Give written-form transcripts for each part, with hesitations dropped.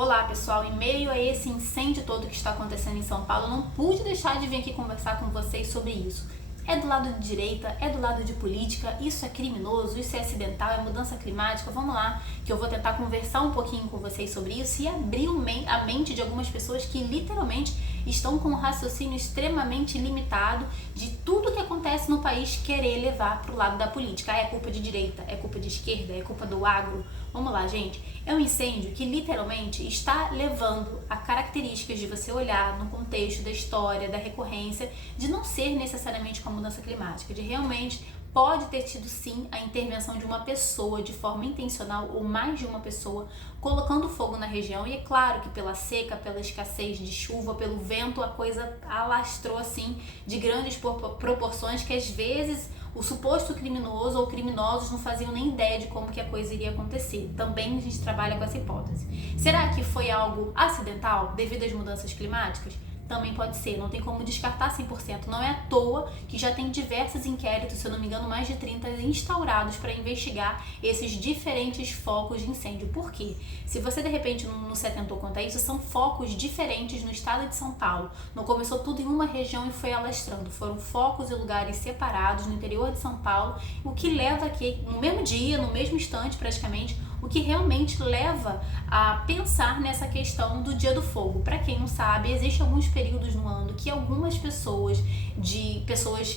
Olá pessoal, em meio a esse incêndio todo que está acontecendo em São Paulo, eu não pude deixar de vir aqui conversar com vocês sobre isso. É do lado de direita, é do lado de política, isso é criminoso, isso é acidental, é mudança climática, vamos lá, que eu vou tentar conversar um pouquinho com vocês sobre isso e abrir a mente de algumas pessoas que literalmente estão com um raciocínio extremamente limitado de tudo que acontece no país querer levar para o lado da política. É culpa de direita, é culpa de esquerda, é culpa do agro. Vamos lá, gente. É um incêndio que literalmente está levando a características de você olhar no contexto da história, da recorrência, de não ser necessariamente com a mudança climática, de realmente pode ter tido sim a intervenção de uma pessoa de forma intencional ou mais de uma pessoa colocando fogo na região, e é claro que pela seca, pela escassez de chuva, pelo vento, a coisa alastrou assim de grandes proporções que às vezes o suposto criminoso ou criminosos não faziam nem ideia de como que a coisa iria acontecer. Também a gente trabalha com essa hipótese. Será que foi algo acidental devido às mudanças climáticas? Também pode ser, não tem como descartar 100%. Não é à toa que já tem diversos inquéritos, se eu não me engano, mais de 30 instaurados para investigar esses diferentes focos de incêndio. Por quê? Se você de repente não se atentou quanto a isso, são focos diferentes no estado de São Paulo. Não começou tudo em uma região e foi alastrando. Foram focos e lugares separados no interior de São Paulo, o que leva aqui, no mesmo dia, no mesmo instante praticamente, o que realmente leva a pensar nessa questão do Dia do Fogo. Para quem não sabe, existem alguns períodos no ano que algumas pessoas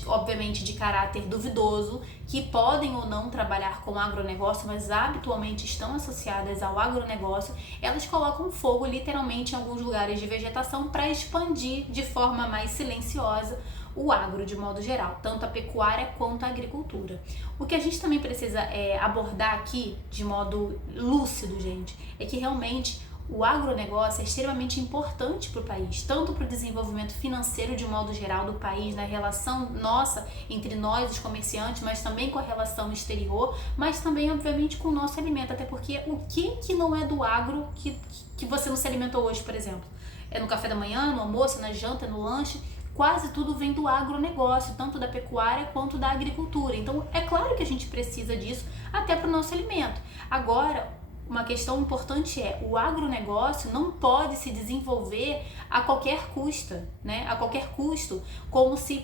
obviamente de caráter duvidoso, que podem ou não trabalhar com agronegócio, mas habitualmente estão associadas ao agronegócio, elas colocam fogo literalmente em alguns lugares de vegetação para expandir de forma mais silenciosa o agro de modo geral, tanto a pecuária quanto a agricultura. O que a gente também precisa abordar aqui de modo lúcido, gente, é que realmente o agronegócio é extremamente importante para o país, tanto para o desenvolvimento financeiro de modo geral do país, na relação nossa entre nós, os comerciantes, mas também com a relação exterior, mas também, obviamente, com o nosso alimento, até porque o que não é do agro que você não se alimentou hoje, por exemplo? É no café da manhã, no almoço, na janta, no lanche? Quase tudo vem do agronegócio, tanto da pecuária quanto da agricultura. Então, é claro que a gente precisa disso até para o nosso alimento. Agora, uma questão importante é, o agronegócio não pode se desenvolver a qualquer custa, né? A qualquer custo, como se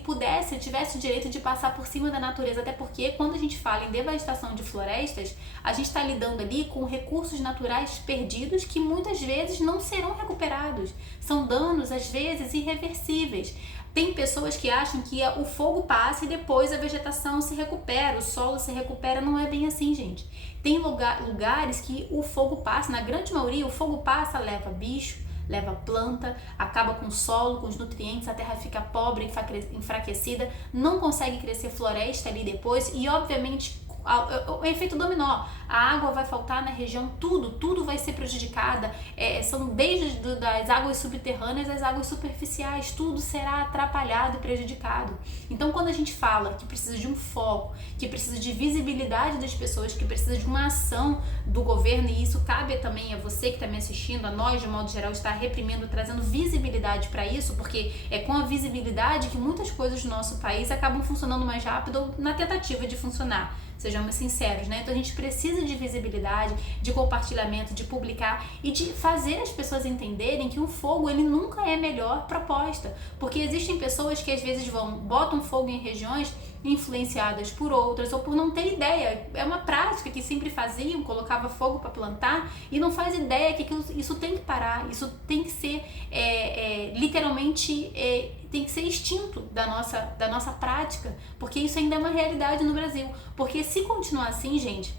tivesse o direito de passar por cima da natureza, até porque quando a gente fala em devastação de florestas, a gente está lidando ali com recursos naturais perdidos que muitas vezes não serão recuperados. São danos, às vezes, irreversíveis. Tem pessoas que acham que o fogo passa e depois a vegetação se recupera, o solo se recupera. Não é bem assim, gente. Tem lugares que o fogo passa, na grande maioria o fogo passa, leva bicho, leva planta, acaba com o solo, com os nutrientes, a terra fica pobre, enfraquecida, não consegue crescer floresta ali depois e obviamente o efeito dominó, a água vai faltar na região, tudo vai ser prejudicada, são desde das águas subterrâneas às águas superficiais, tudo será atrapalhado e prejudicado. Então quando a gente fala que precisa de um foco, que precisa de visibilidade das pessoas, que precisa de uma ação do governo, e isso cabe também a você que está me assistindo, a nós de modo geral, estar reprimindo, trazendo visibilidade para isso, porque é com a visibilidade que muitas coisas do nosso país acabam funcionando mais rápido ou na tentativa de funcionar. Sejamos sinceros, né? Então a gente precisa de visibilidade, de compartilhamento, de publicar e de fazer as pessoas entenderem que o fogo, ele nunca é a melhor proposta, porque existem pessoas que às vezes botam fogo em regiões influenciadas por outras ou por não ter ideia. É uma prática que sempre faziam, colocava fogo para plantar e não faz ideia que isso tem que parar, isso tem que ser literalmente tem que ser extinto da nossa prática, porque isso ainda é uma realidade no Brasil. Porque se continuar assim, gente,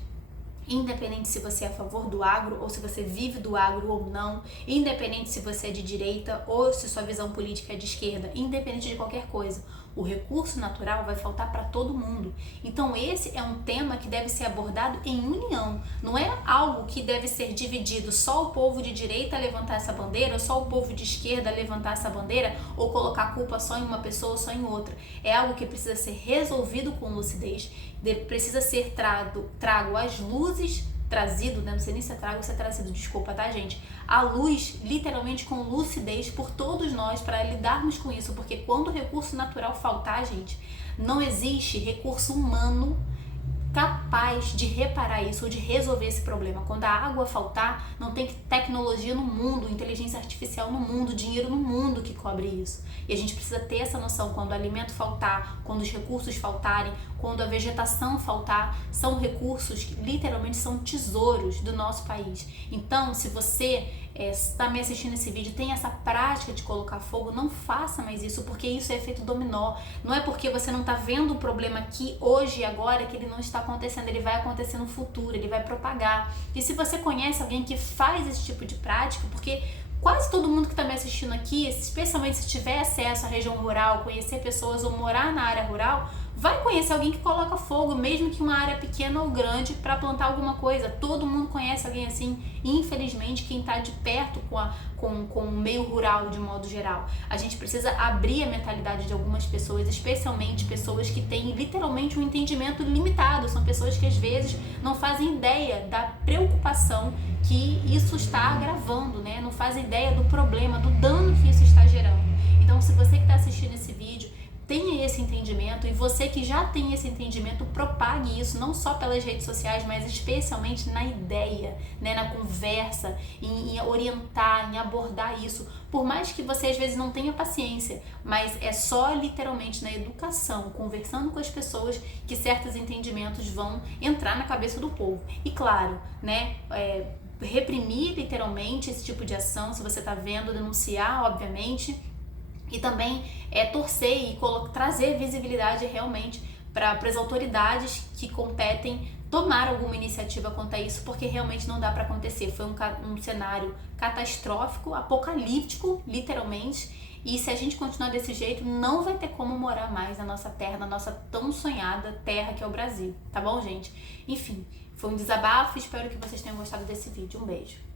independente se você é a favor do agro ou se você vive do agro ou não, independente se você é de direita ou se sua visão política é de esquerda, independente de qualquer coisa, o recurso natural vai faltar para todo mundo. Então esse é um tema que deve ser abordado em união, não é algo que deve ser dividido, só o povo de direita levantar essa bandeira, ou só o povo de esquerda levantar essa bandeira, ou colocar a culpa só em uma pessoa ou só em outra. É algo que precisa ser resolvido com lucidez, precisa ser trago às luzes, trazido, né? Não sei nem se é trago ou se é trazido, desculpa, tá, gente? A luz, literalmente com lucidez por todos nós para lidarmos com isso, porque quando o recurso natural faltar, gente, não existe recurso humano capaz de reparar isso ou de resolver esse problema. Quando a água faltar, não tem tecnologia no mundo, inteligência artificial no mundo, dinheiro no mundo que cobre isso. E a gente precisa ter essa noção. Quando o alimento faltar, quando os recursos faltarem, quando a vegetação faltar, são recursos que literalmente são tesouros do nosso país. Então, se você está me assistindo esse vídeo, tem essa prática de colocar fogo, não faça mais isso, porque isso é efeito dominó. Não é porque você não está vendo o problema aqui, hoje e agora, que ele não está acontecendo, ele vai acontecer no futuro, ele vai propagar. E se você conhece alguém que faz esse tipo de prática, porque quase todo mundo que está me assistindo aqui, especialmente se tiver acesso à região rural, conhecer pessoas ou morar na área rural, vai conhecer alguém que coloca fogo, mesmo que uma área pequena ou grande, para plantar alguma coisa. Todo mundo conhece alguém assim. E, infelizmente, quem está de perto com o meio rural de modo geral. A gente precisa abrir a mentalidade de algumas pessoas, especialmente pessoas que têm literalmente um entendimento limitado. São pessoas que às vezes não fazem ideia da preocupação que isso está agravando, né? Não fazem ideia do problema, do dano que isso está gerando. Então, se você que está assistindo esse vídeo tenha esse entendimento, e você que já tem esse entendimento, propague isso não só pelas redes sociais, mas especialmente na ideia, né, na conversa, em orientar, em abordar isso. Por mais que você às vezes não tenha paciência, mas é só literalmente na educação, conversando com as pessoas, que certos entendimentos vão entrar na cabeça do povo. E claro, né, reprimir literalmente esse tipo de ação, se você está vendo, denunciar, obviamente. E também torcer e trazer visibilidade realmente para as autoridades que competem tomar alguma iniciativa quanto a isso, porque realmente não dá para acontecer. Foi um cenário catastrófico, apocalíptico, literalmente. E se a gente continuar desse jeito, não vai ter como morar mais na nossa terra, na nossa tão sonhada terra que é o Brasil. Tá bom, gente? Enfim, foi um desabafo. Espero que vocês tenham gostado desse vídeo. Um beijo.